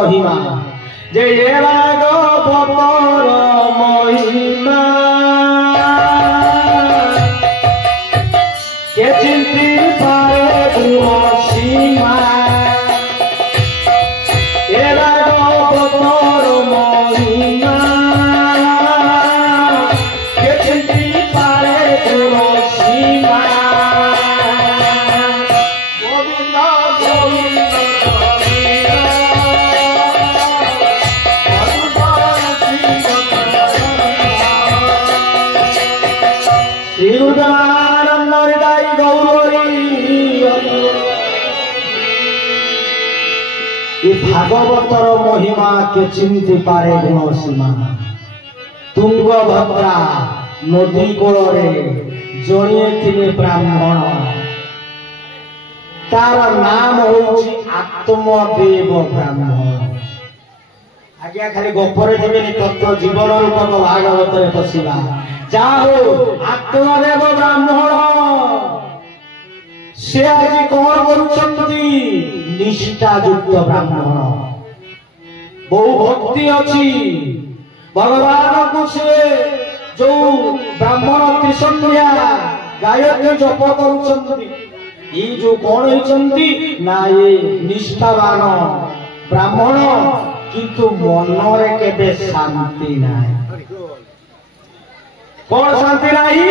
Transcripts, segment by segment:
महिमा जे ये भागवतर महिमा के चिंती पारे सीमा ये भागवतर महिमा के चिंती पारे सीमा गोविंद गोविंद श्रीरुद्रानंद हृदय गौरी ये भागवतर महिमा के चिंती पारे गुण सीमा तुंगभद्रा नदी कूल जड़े थे ब्राह्मण तार नाम होउछि आत्मदेव ब्राह्मण आज्ञा खाली गपरे जीवन तत्व जीवन रूपक भागवत पशिला जाओ आत्मदेव ब्राह्मण से आज कौन करुछंती निष्ठायुक्त ब्राह्मण बहु भक्ति अच्छी भगवान को से जो ब्राह्मण त्रिसंध्या गायत्री जप करुछंती ये जो कौन होइछंती ना ये निष्ठावान ब्राह्मण किंतु मनरे केबे शांति नाही कौन शांति नाही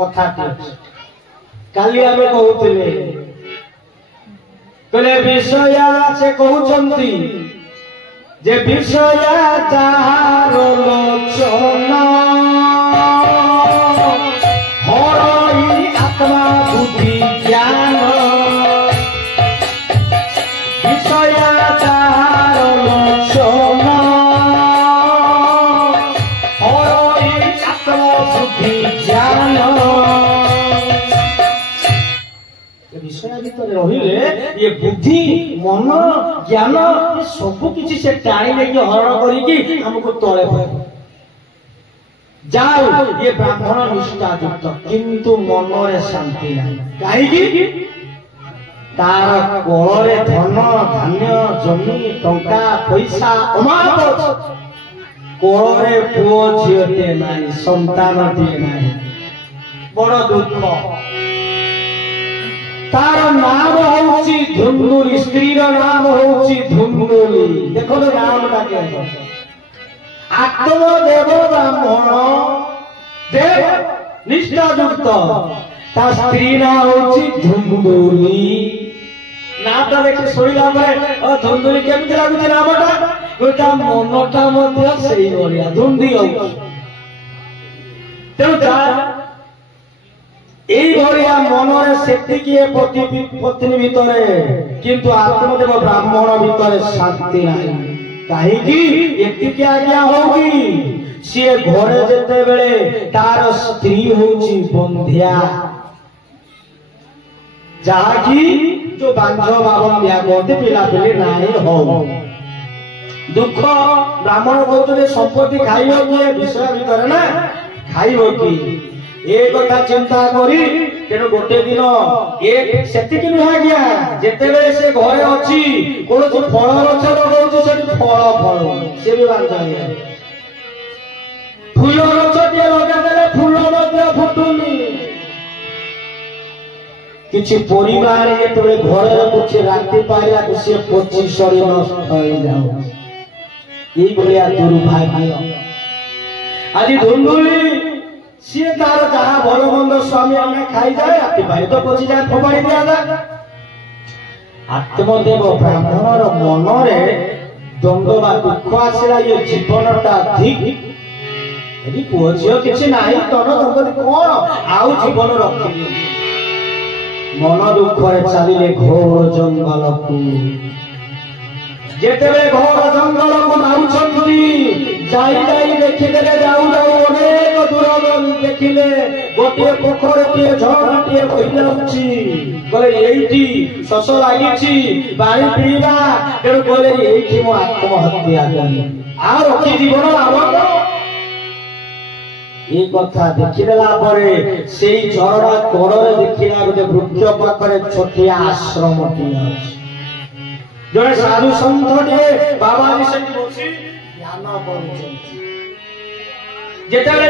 कथा काली आमे कहूतिले कले विषय से कहउछंती जे विषय ताहार लोचन हरई आत्मा बुद्धि ज्ञान विषय ताहार लोचन हरई आत्मा बुद्धि ज्ञान विषय भीतर रहिले ये बुद्धि मन ज्ञान सब किसी से टाणी लेके हरण करिकी हमको तले पड़े जाओ ये ब्राह्मण निष्ठायुक्त किंतु मनरे शांति नहीं कहीं तार कोले धन धान्य जमी टंका पैसा अमाप कोले पुओ झीते नहीं संतान दिए नहीं बड़ दुख तार नाम होउछि धुंदुली स्त्री नाम होउछि धुंदुली देखो तो नाम टाके आत्मदेव ब्राह्मण देव निष्ठायुक्त ता स्त्री नाम होउछि धुंदुली नाटा देखे सोइला परे ओ धुंदुली केमति लागुछि नामटा गोटा मनटा मध्य सेई भलिया धुंदी होउछि तेणु मनरे सेतिकी पत्नी भितर किंतु आत्मदेव ब्राह्मण भितर शांति नहीं कहीं आज्ञा होगी सी घरे जेते बेले तार स्त्री होउछि बंध्या जहाँकि जो बांझ बाबंध्या कहते पिला पिली नहीं हो दुख ब्राह्मण कहते संपत्ति खाइब किए विषय भितर ना खाइब कि ए कथा चिंता करी तेणु गोटे दिन एक सेतिकी नुहा गया जेते बेले से घरे अछि कोनो फल गछ लगाउछि सेठी फल फल से भी बांध जाय फूल गछ टे लगा देले फूल मध्य फुटुनी किछि परिवार जेते घरे कुछ राति पाइला से पची सड़ी नष्ट होई जाओ ई भलिया दुर्भाग्य आज धुंदुली सी तार जहाँ भल मंद स्वामी आम खाई जाए राति पाई तो पची जाए फोपाड़ी दिया जाए आत्मदेव ब्राह्मणर मनरे द्वंद्व बा दुख आसला ये जीवनटा ठीक यदि पुओ झील किसी ना तन दंपति कौन आउ जीवन रखी मन दुख चलिए घोर जंगल को जेते घोर जंगल को नाउछंती जाई जाई देखिदेले जाऊ जाऊ अनेक दूर देखिले गोटे पोखरटे झरणाटे बहि जाउछि बोले एइठी शश लागिछि पानी पीवा तेणु बोले एइठी मो आत्महत्या करी आ रखी जीवन लाभ ये कथा देखिदेला परे सेई झरଣା कोड़े देखिला गोटे वृक्ष पाखरे छोटिया आश्रमटी अछि जड़े साधु सन्थ बाबाजी से बसी ध्यान कर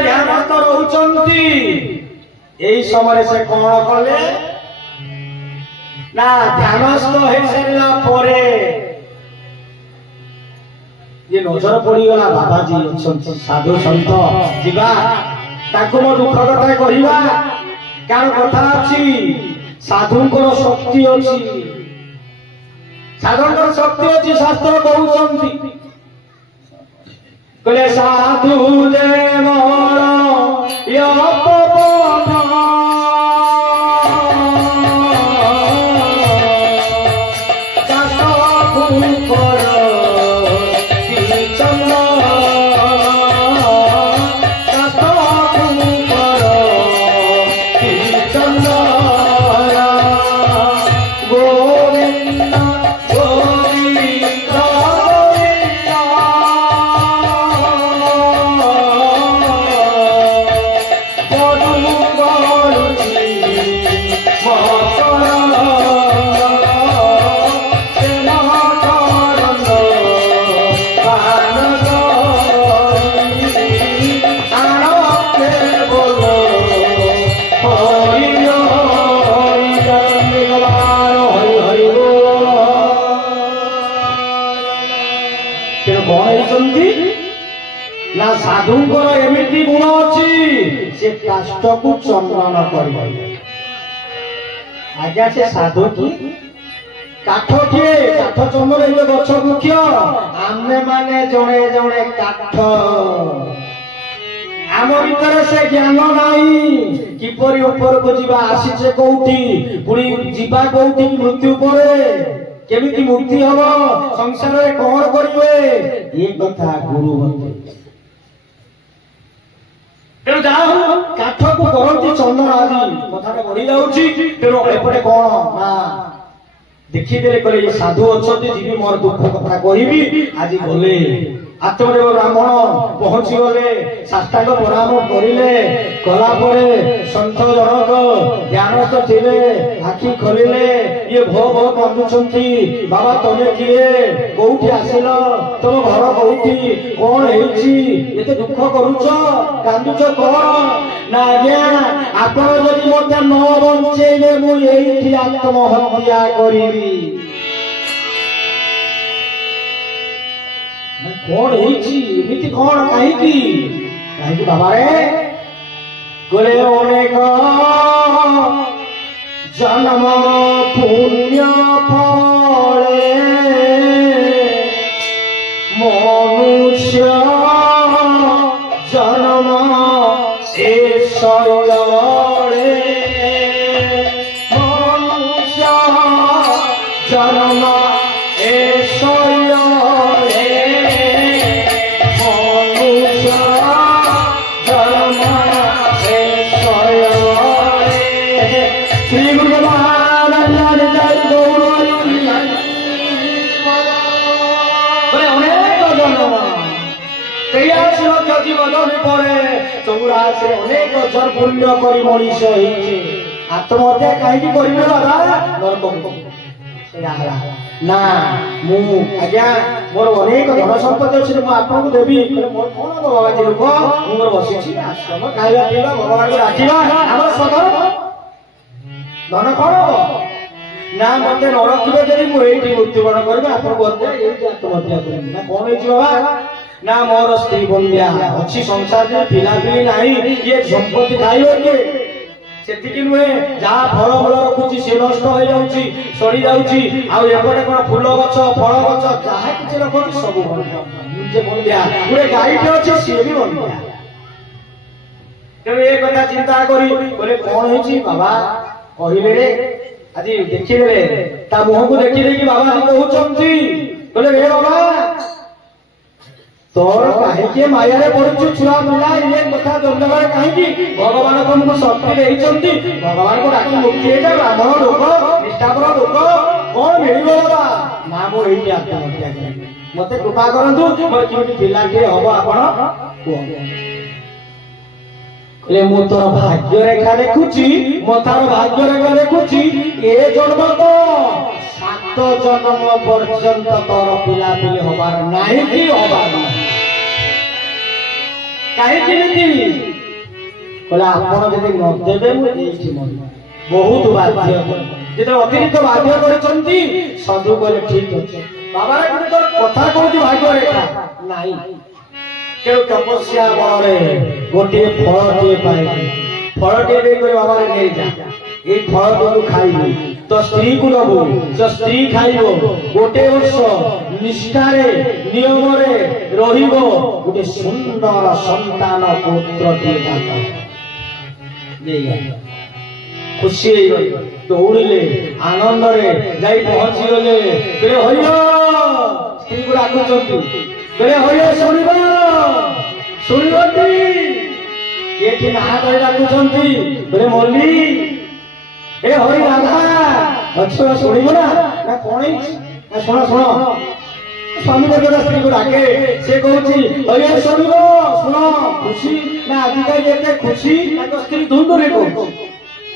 ध्यानस्थ रोचंती यही समय से कौन कले ना ध्यानस्थ हो सारा परे ये नजर पड़गला बाबाजी साधु सन्थ जीवा ताको मो दुख कथा कहवा कारण कथा अच्छी साधुंकर शक्ति अच्छी साधुंकर शक्ति अच्छी शास्त्र कहते कहले साधु जे मोर साधुंकर एमती गुण अच्छी से काष्ट को चंदन कर आज्ञा से साधु की काठ किए काठ चंदन गछ मुख्य आमे माने जड़े जड़े काठ आम भीतर से ज्ञान नहीं किपरि ऊपर को जीवा आसीचे कोठी पुणी जीवा कोठी मृत्यु परे केमिति मुक्ति हबो संसार रे कोन करिवे ये कथा गुरु बंधु तेणु जाओ काठ को करती चंदन आदि कथा बढ़ी जाऊँगी तेणु एपटे कौन ना देखीदे कहे साधु अच्छा जी मोर दुख कथा कहबी आज गले आत्मदेव ब्राह्मण पहुंची गले शास्त्रांग प्रणाम करिले कला परे सन्थ जनक ज्ञानस्थ थिले आखि खोलिले ये भो भो कांदुछंती बाबा तमे किए कोठी आसिल तुम घर कोठी कोन हेछि एते दुख करूछ कांदुछ कोन ना आज्ञा आपण जदि मोते न बंचेले मु एठी आत्महत्या करिबी कौन एमिति कौन कहीं बाबा रे गोले अनेक जन्म पुण्य फले मनुष्य जन्म शयरे मनुष्य जन्म चौरासे अनेक जर पुण्य करी मनीष आत्महत्या कहीं करें बाबा ना मु आज्ञा मोर अनेक धन संपत्ति अच्छी आपको देवी मोर कौन हम बाबाजी लोक मोर बसी आश्रम खाଇବା पीवा भगवान को राखा आम सदर धन कौन हम ना मत न रखिए जब मुझे मृत्युवरण करी आत्महत्या कर कौन हो बाबा ना मोर स्त्री बंध्या अच्छी संसार पिला पिली नहीं ये संपत्ति खाइब किए सेतिकी नुहे जहाँ फल फल रखुची सी नष्ट हो जाउची सड़ी जाउची आउ एपटे कोन फूल गछ फल गछ जहाँ किछि रखुची सब निजे बंध्या गोटे गाईटे अच्छे सी भी बंध्या तेणु ये कथा चिंता करी बोले कौन होइची बाबा कहले रे आज देखिले ता मुह को देखि देखि बाबा कहउचंती बोले रे बाबा तोर कहीं माया पड़ू छुआ पिला ये कथा दंडक कहीं भगवान तुमको शक्ति देती भगवान को डाकी मुक्ति है ब्राह्मण लोक निष्ठापर लोक कौन मिल बाबा ना मुझे आत्महत्या कर मत कृपा करूँ मोर कि पिला किए हम आप मु तोर भाग्य रेखा देखुची मो तार भाग्य रेखा देखुची ए जन्म तो जन्म पर्यंत तोर पिला पिली हबार नाही कि हबार कहीं बोला आपण जदि न देबे मु एठी मन बहुत बाध्य जेते अतिरिक्त बाध्य करछंती साधु बोले ठीक अछि बाबा रे कि तोर कथा कहूची भाग्य रेखा नाही केउ तपस्या बरे गोटे फळटे पाए फळटे दे करे बाबा रे नै जा ए फळ तो खाइबो तो स्त्री को नबो जो स्त्री खाइबो गोटे वर्ष निष्ठारे नियम रे रहिबो गोटे सुंदर संतान पुत्र दिए जाता ले खुशी दौड़िले आनंद रे जाई पहुंची गले बेले होइयो स्त्री को डाकुचंती बेले होइयो सुनिबती केठी ना करे डाकुचंती बेले मल्ली ए हरि राधा अच्छा सुनिबो ना कोणी सुनो सुनो स्वामी बगेरा स्त्री को डाके से कहूची अरे सुनिबो सुनो खुशी ना आजिकाली एते खुशी ताको स्त्री धुंदुरे को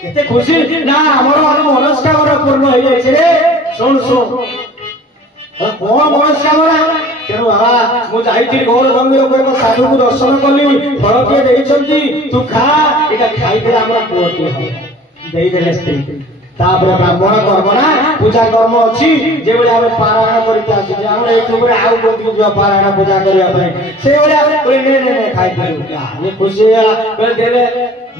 एते खुशी ना हमर मनस्कामना पूर्ण हो जाय रे सुन सुन कोन मनस्कामना तेनु बाबा मु जाईती गौर गंभीर को साधु को दर्शन कली फल के देइछंती तू खा एटा खाई दे हमरा पुअती हो देई देले स्त्री तापर ब्राह्मण कर्म ना पूजा कर्म अछि जे बेले हम पारायण करिता अछि हमरा एठो पर आउ कोति जो पारायण पूजा करिया पय से बेले ने खाई दियो ये खुशी बेले देले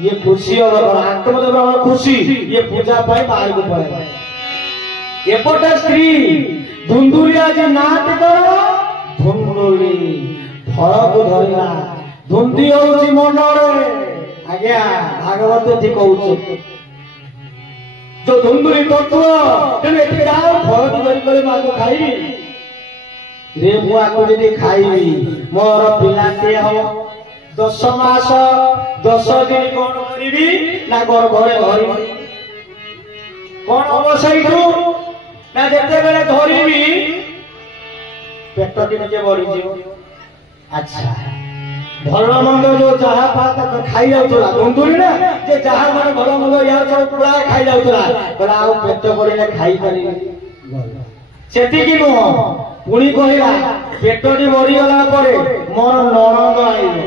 ये खुशी और आत्मदेव ब्राह्मण खुशी ये पूजा पाई बाहर को पड़े एपटे स्त्री धुंदुलिया जे नाट करो धुंदुली फल को धरिला धुंदी होची मन रे आज्ञा भागवत जी कहउछ जो धुंदुली तत्व तेने एडाव फल धरि करे माको खाइबी रे मुआ को जदि खाइबी मोर पिलाते हो 10 मास 10 दिन कोन करिबी ना गर्भरे धरिबी कोन अवसैठु ना जेते बेले धरिबी पेट के बढ़ी जीव अच्छा भल मंद जो जहा पाता खाई जाउतला धुंदुली ना जे जहा माने भल मंद यार सब पुरा खाई जाउतला बला आ पेट पड़िले खाई पारी सेति कि नो पुणी कहिला पेटटी बढ़ी गला परे मोर ननद आइलो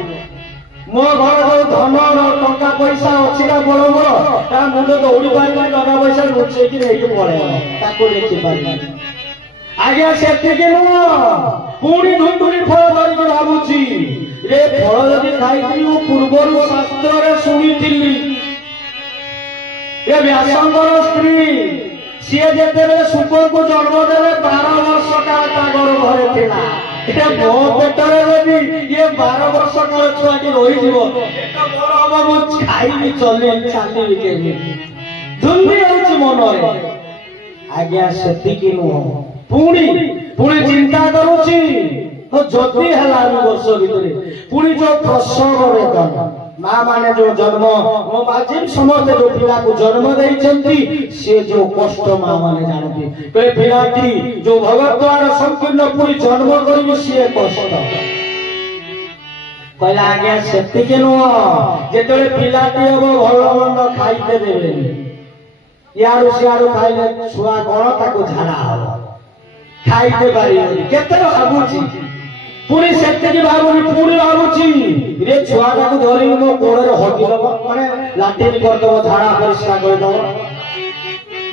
मो घर जो धन टंका पैसा अछि ना बड़ बड़ ता मुंड दौड़ी पारी टंका पैसा लुचै कि नै कि पड़े ताको देखि पारी आगे सेति कि नो पुणी धुंदुली फल धरि भाबुची रे फल जदि खाइथि ओ पूर्वरु शास्त्र रे सुनिथिली ए व्यासंगर स्त्री सिए जेते रे सुपर को जन्म देले 12 वर्ष काल ता गर्भरे थिला एटा मो पेटरे जदि ये 12 वर्ष काल छुआटी रहि जीवो एटा मोर अब मु खाइबी चाली के धुंदी होची मन रे आज्ञा सेति कि नो पुणी चिंता करूची तो जति हला वर्ष भितरे पुणी जो प्रसव वेदना मां माने जो जन्म मो बाजिम समस्त जो पिला को जन्म देइछंती से जो कष्ट मां माने जानती कहे पिलाटी जो भगत द्वारा संकीर्ण पुणी जन्म करिबी से कष्ट कहला आज्ञा सेति के नो जेतले पिलाटी हबो भल मंद खाइते देबे यारो सियारो खाइले छुआ गण ताको झाड़ा हबो खाइते पारी केते भाबुची पुणी सेति भाबुनी पुणी भाबुची रे छुआ ताको धरि मो कोड़े रे हटी दबो माने लाटिन कर दबो झाड़ा परिष्कार कर दबो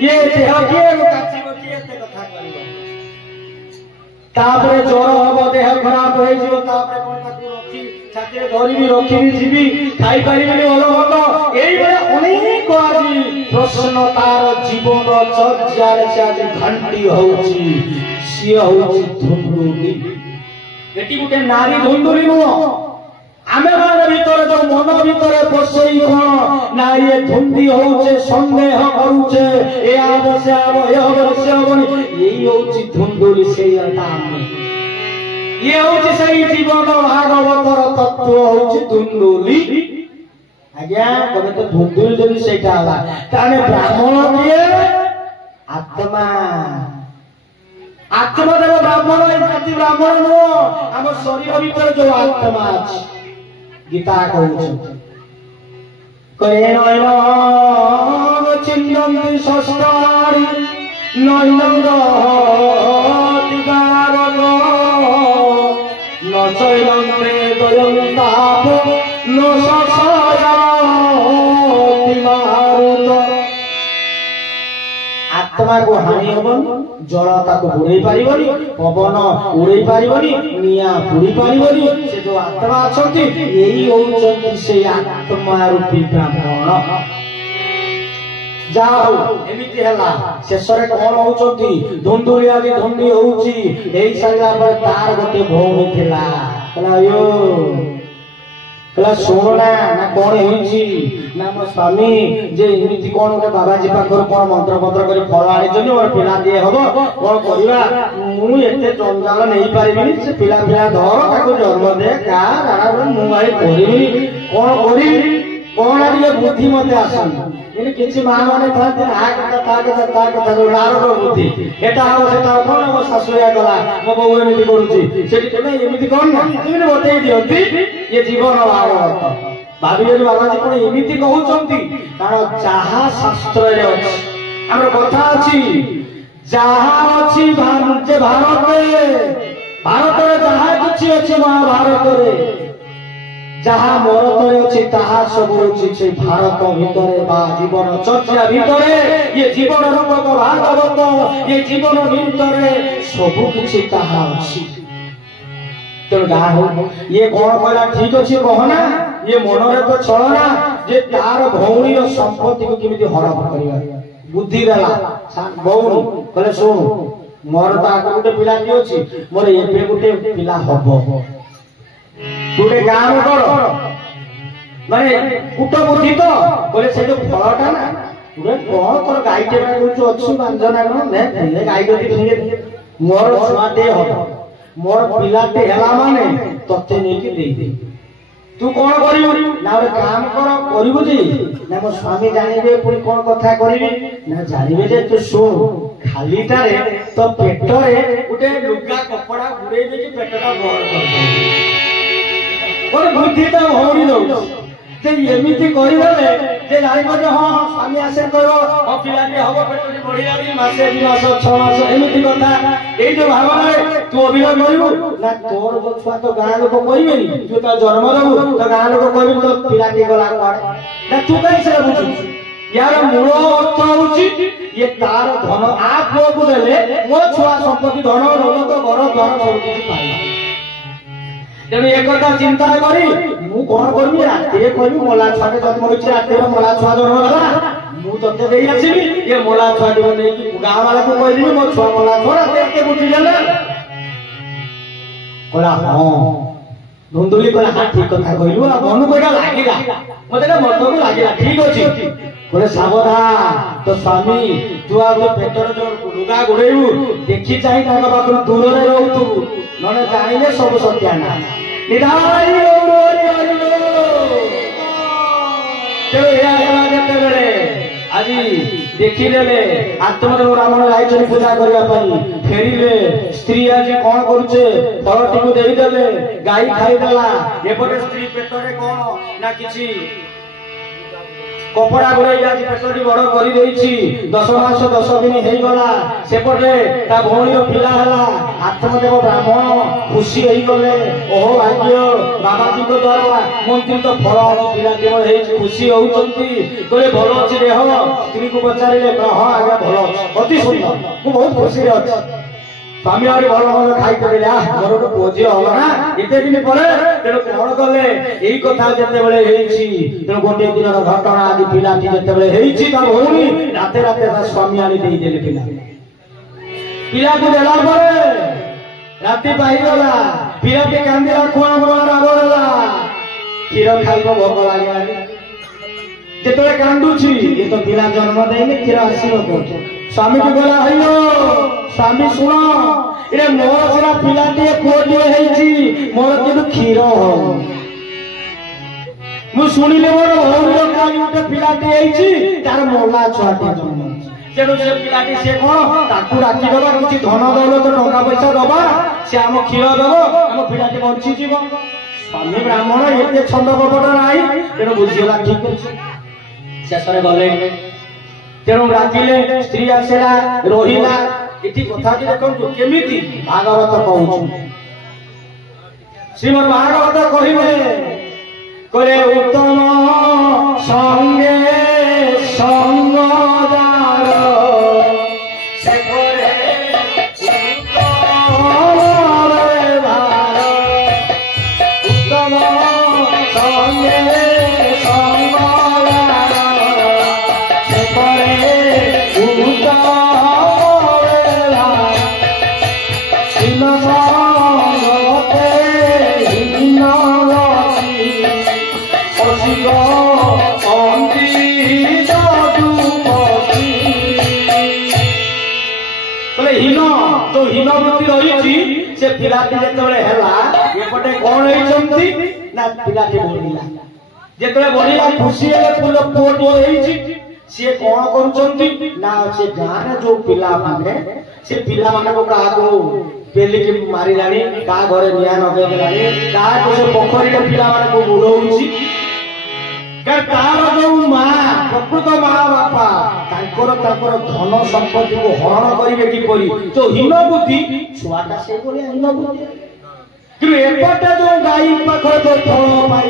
ये देह के काचिबो केते कथा करबो तापरे ज्वर हबो देह खराब होई जिवो तापरे कोन ताको रखी छाती धरि भी रखी भी जीवी खाई पारिबेनी भलो भलो एई बेले अनेक आजी प्रश्न तार जीवन चर्चारे से आज घंटी होउची सिए होउची धुंदुली एटी गुटे नारी धुंदुली नो आमे मान भीतर जो मन भीतर पसई कोन ना ये धुंदी होउचे संदेह करूचे ए आवसे आव ए होबसे होबनी एई होउची धुंदुली सेई नाम ये होउची सेई जीवन भागवतर तत्व होउची धुंदुली आज्ञा कबे तो धुंदुली जदि सेटा हला ताने ब्राह्मण दिए आत्मा आत्मदेव ब्राह्मण ए जाति ब्राह्मण नो हम शरीर भीतर जो आत्मा अछि गीता कहउछ कहे नयन चिन्नन्ति शस्त्राणि নৈনন্দ দিবারগ নচৈলন্তে দয়ন্তাপ নশয়তিমারুত आत्मा को हानि हेबनी जल ताको बुड़े पारिबनी पवन उड़े पारिबनी निया पुड़ी पारिबनी से जो आत्मा अछंती एही होउछंती से आत्मा रूपी ब्राह्मण जाओ एमिति हला शेषरे कोन होउछंती धुंदुली आदि धुंदी होउची एही साला पर तार गोटे भौणी थिला कला यो कला सोना ना कोन होइची ना मो स्वामी जे एमिति कोन के बाबाजी पाखर कोन मंत्र मंत्र करी फल आनि जनी और पिला दिए हबो कोन करिवा मु एते जंजाल नै पारिबिनी से पिला पिला धर ताको जन्म दे का राणा मु आई करिबिनी कोन करिबी कोन आदिए बुद्धि मते आसन एने किछि मान माने थाते आ कथा ता कथा लारो बुद्धि एटा हो सेटा कोन मो सासुया गला मो बौ एमिति करूची सेठी तमे एमिति कोन ना तुमिने बतै दियंती ये जीवन भागवत भाविले बाबाजी कोन एमिति कहउचंती कारण जाहा शास्त्र रे अछि हमर कथा अछि जाहा अछि भारत रे जाहा किछि अछि महाभारत रे जहा मरतरे अछि ताहा सब अछि से भारत भितरे बा जीवन चर्चा भितरे ये जीवन रूपक भागवत ये जीवन भितरे सब किछि ताहा अछि तो गा हो ये कोन कहला ठीक अछि कहना ये मनरे तो छलना जे तार भौणी रो संपत्ति को केमिति हड़प करिवा बुद्धि देला भौणी कहले सुन मोर ता गोटे पिला कि अछि मोर एबे गोटे पिला हबो तूने काम कर माने कुट बुद्धि तो बोले से जो फलटा ना तूने कोन तोर गाईटे कहू अछि बांजना कोन ने गाई गति फिरे मोर छुआटे हो मोर पिलाटे हेला माने तते नै कि देई दे तू कोन करिवु ना रे काम कर करिवु जी ना मो स्वामी जानिबे पुनी कोन कथा करिवि ना जानिबे जे तू सुन खालीटा रे तो पेटरे उटे लुगा कपड़ा गुरेबे कि पेटटा भर कर और बुद्धि तो होरी दो जे एमिति करिवले जे जानिबो जे हां स्वामी आसे करो ओ पिलाटे हबो पेटटी बढ़ियारी मासे 2 मास 6 मास एमिति कथा एई जो भावना तू अभिनय करिवु ना तोर जो छुआ तो गां लोक कहिबेनी तू तो जन्म देबु तो गां लोक कहिबे तो पिलाटी गला कोडे ना तू काई से बुझु यार मूल अर्थ होउची ये तार धन आप लोग देले मो छुआ संपत्ति धन दौलत घर द्वार सब किछि पाइबा तेणु एक कथा चिंता करी मु कोन करबी राते करबी मोला छाटे जन्म होइछ राते मोला छुआ जन्म होला मु तते देई आसीबी ये मोला छुआटी नै कि गां वाला को कहि दिबी मो छुआ मोला छोरा ते बुझि जाला कोला हां धुंदुली कोला हां ठीक कथा कहिलु आ मनु कोइडा लागिला मते ना मत को लागिला ठीक अछि बोले सावधान तो स्वामी तू आ पेटर जो लुगा गुड़ेबू देखि चाहि ताका पाखर दूर रे रहतु नने जानिले सब सत्याना निधाई ओरोरी आइलो ते या जते बेले आजी देखि लेले आत्मदेव ब्राह्मण लाइचन पूजा करिया पई फेरिले स्त्री आजी कोन करूचे फलटी को देई देले गाई खाई देला एपटे स्त्री पेटरे कोन ना किछि कपड़ा गुड़ाई आज पेटटी बड़ करी देइछि 10 मास 10 दिन हेई गला सेपटे ता भौणी पिला हला आत्मदेव ब्राह्मण खुशी हेई गले ओहो भाग्य बाबाजी को द्वारा मंत्री तो फल पिला देव हेई खुशी होउचंती बोले भलो अछि रे हो स्त्री को पचारिले हां आगे भलो अति सुंदर मु बहुत खुशी रे अछि स्वामी आरे भलो भलो खाई करले मोर तो पोजी होला ना एते दिन परे तेनो कोन कले एई कथा जते बेले हेइछि तेनो गोटे दिनर घटना आदि पिलाटी जते बेले हेइछि ता भौणी राते राते ता स्वामी आले देई देले पिला को देला परे राती पाई गला पिलाटी कांदिला खुआ खुआ रावला खीर खाइबो भोक लागला जेतले कांदुछि ए तो पिला जन्म देइले खीर आसीबो कोठ स्वामी को बोला हइयो स्वामी सुनो ए मोर जरा पिलाटी पुओटी हेइछि मोर किनु खीर हो मु सुनिले मोर भौणी काई उठे पिलाटी हेइछि तार मोला छुआटी जन्म जेनु से पिलाटी से कोन ताकू राखी दबा किछि धन दौलत टका पैसा दबा से हम खीर दबो हम पिलाटी बंची जीव स्वामी ब्राह्मण एते छंद कपट नाही तेनु बुझिला ठीक अछि शेषरे गले तेणु डाकिले स्त्री आसला रहिला एठी कथा देखंतु केमिति भागवत कहू श्रीमद् भागवत कहे उत्तम संगे संगदार से करे उत्तम संगे जो हीनवृत्ति रही से पिलाटी जेतबेले हैला एपटे कोन होइछंती ना पिलाटी बोलिला जेतबेले बोलिला खुशी हेले फुल पोट होइछि से कोन करूछंती ना से गाने जो पिला माने से पिला माने को का को पेली के मारी लानी का घरे निया नगे लानी का को से पोखरी के पिला माने को बुडौछि तार जो माँ प्रकृत माँ बापा धन संपत्ति को हरण करेंगे किपरि जो हीन बुद्धि छुआटा से हीन बुद्धि कि एपटे जो गाई पाखर जो फल पाई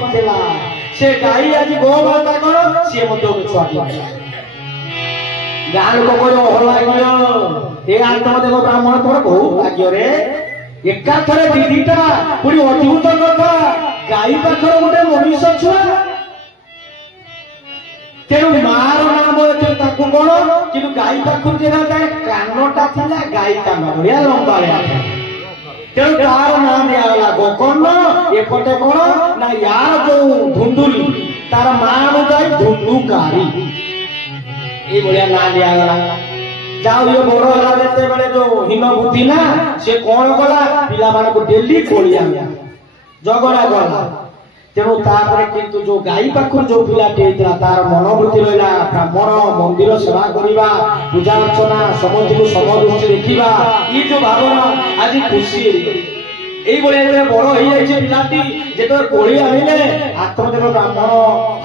से गाई आज गोमाता कौन सी छुआ गाँ लोक भल लगे आत्मदेव ब्राह्मण थोड़ा बहुत भाग्य एकाथरे दीटा पुणी अद्भुत कथा गाई पाखर गोटे मनुष्य छुआ तेणु मार नाम कौन कि गाई पाखु कानटा था गाई कान भाया लंबा तेणु तार नाम दिगला गोकर्ण एपटे कौन ना यार जो धुंदुली तार मां अनुजाई धुंदुकारी ये ना दिगला जाओ ये बड़ है जिते जो हीन बुद्धि ना से कौन कला पिला को डेली खोलिया झगड़ा गला तेणु किंतु जो गाई पाखर जो पिलाटी तार मनोवृत्ति रहा ब्राह्मण मंदिर सेवा करवा पूजा अर्चना समझ को समदृष्टि देखा ये जो भावना आज खुशी बड़ हो पिलाटी जो कोड़ी आनिले आत्मदेव ब्राह्मण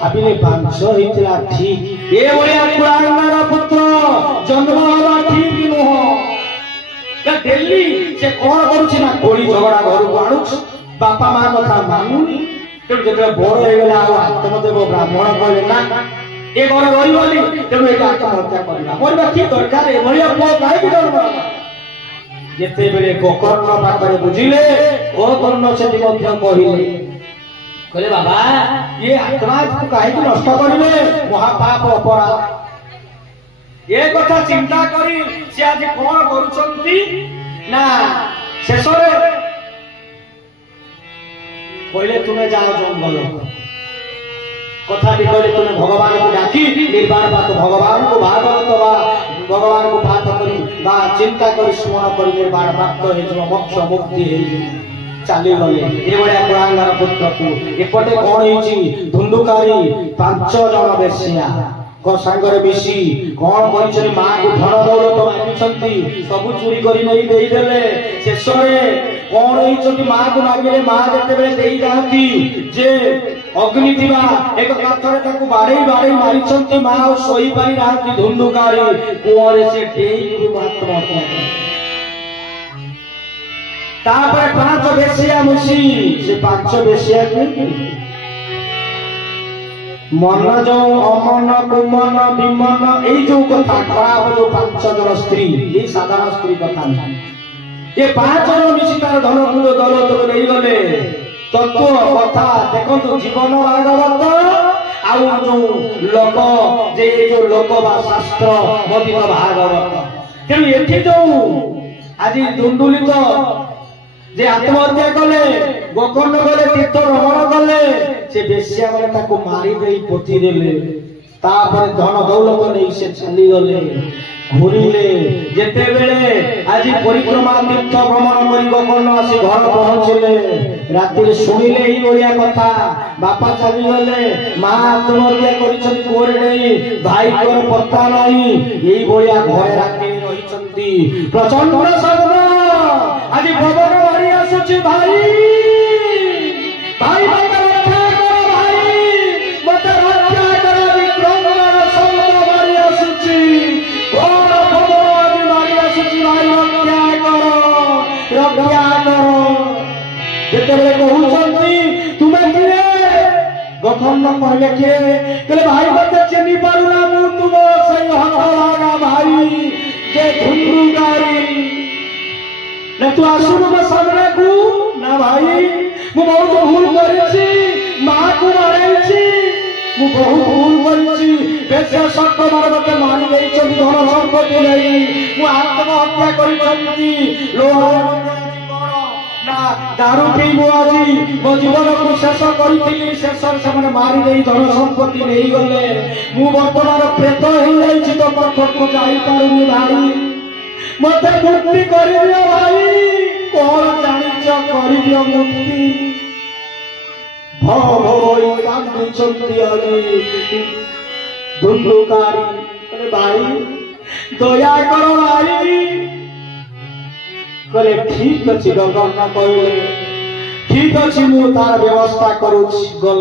भाविले बांश होता ठीक ये कुलांगार पुत्र जन्म हवा ठीक नुह डेली से कौन करुना कोड़ी झगड़ा घर को आणु बापा माँ कथा मानुनी तेणु जो बड़ होगा आत्मदेव ब्राह्मण कहले ना ये घर रही तेणु ये आत्महत्या करवा मरवा कि दरकार एभलिया पुओ कहीं जन्म जिते बेले गोकर्ण पाखे बुझिले गोकर्ण से कहले बाबा ये आत्मा कहीं नष्ट करेंगे महापाप अपराध ये कथा चिंता करी से आज कौन करुछंती ना शेष कहले तुम्हें जाओ जंगल कथा कहले तुम्हें भगवान को डाकी निर्वाण पाठ भगवान को भागवत भगवान को पाठ करी चिंता कर स्मरण कर निर्वाण प्राप्त मोक्ष मुक्ति चली गले ये कुलांगार पुत्र को एपटे कौन धुंदुकारी 5 जन बेसिया सांगरे मिसी कौन कर माँ को धन दौलत मांगी सब चोरी कर शेष कौन होती माँ को मांगे माँ जिते जे अग्नि थिबा एक काठरे बाड़े बाड़े मारी माँ और सही पारि ना धुंदुकारी कुआरे से तापर 5 बेसिया मुसी से 5 बेसिया मन जो अमन कुमन विमन यही जो कथा खराब जो 5 जन स्त्री ये साधारण स्त्री कथा ये 5 जन मिसी तार धन कूल दौलत नहीं गले तत्व कथा देखो जीवन भागवत आउ जो लोक जे जो लोक बा शास्त्र मदित भागवत तेणु ये जो आज दुंदुलित जे आत्महत्या कले गोकर्ण गले तीर्थ भ्रमण कले से बेसिया गले ताको मारी दे पोथी देले तापर धन दौलत नहीं से चली गले घूरिले जेते बेले आज परिक्रमा तीर्थ भ्रमण करी गोकर्ण आसी घर पहुंचले राति शुणिले ही बढ़िया कथा बापा चली गले मां आत्महत्या करिछन कोरे नहीं भाई को पता नहीं यही बढ़िया घरे राति रहिछंती प्रचंड शब्द आज भवन मारी आसुची भाई भाई मत रक्षा करो भाई मत रक्षा करो विक्रम शब्द मारी आसुची प्रथम कहले किए भाई मत चिन्ह पारुना मु तुम सही हथलागा भाई जे घुंघरुगारी ना तू आसुनु मो सामने को ना भाई मु बहुत भूल करिछि मां को मारैछि मु बहुत भूल करिछि बेसे सक्त मार मते मारी देइ छ धन संपत्ति नै मु आत्महत्या करिछि लोहा ना दारू पीबो आज मो जीवन को शेष करी शेष से मारी दे धन संपत्ति नहीं गले मु बर्तमान प्रेत हो जाइछि तो पाखक जाई पारुनी भाई मते मुक्ति कर दियो भाई कोन जानिछ कर दियो मुक्ति भई कांदु चंदी अरे धुंधुकारी अरे भाई दया करो भाई कहले ठीक अच्छी गंगा कहले ठीक अच्छी मु तार व्यवस्था करूँ।